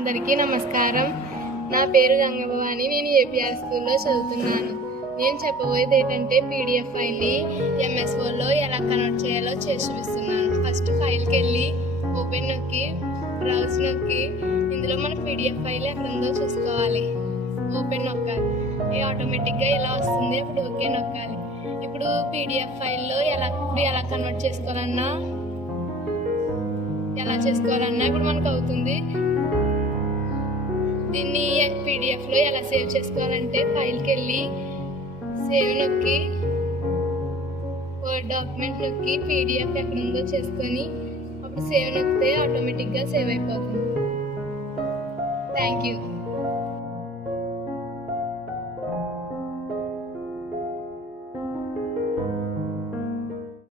అందరికీ నమస్కారం. నా పేరు గంగభవాని. నేను ఏపీఆర్ స్కూల్లో చదువుతున్నాను. నేను చెప్పబోయేది ఏంటంటే పీడిఎఫ్ ఫైల్ని ఎంఎస్ వర్డ్లో ఎలా కన్వర్ట్ చేయాలో చేసి చూపిస్తున్నాను. ఫస్ట్ ఫైల్కి వెళ్ళి ఓపెన్ నొక్కి బ్రౌజ్ నొక్కి ఇందులో మన పీడిఎఫ్ ఫైల్ ఎక్కడ ఉందో చూసుకోవాలి. ఓపెన్ నొక్కాలి. ఆటోమేటిక్గా ఇలా వస్తుంది. అప్పుడు ఓకే నొక్కాలి. ఇప్పుడు పీడిఎఫ్ ఫైల్లో ఎలా కన్వర్ట్ చేసుకోవాలన్నా ఇప్పుడు మనకు అవుతుంది. దీన్ని పీడిఎఫ్లో ఎలా సేవ్ చేసుకోవాలంటే ఫైల్కి వెళ్ళి సేవ్ నొక్కి వర్డ్ డాక్యుమెంట్ నొక్కి పీడిఎఫ్ ఎక్కడ ఉందో చేసుకొని అప్పుడు సేవ్ నొక్కితే ఆటోమేటిక్గా సేవ్ అయిపోతుంది. Thank you.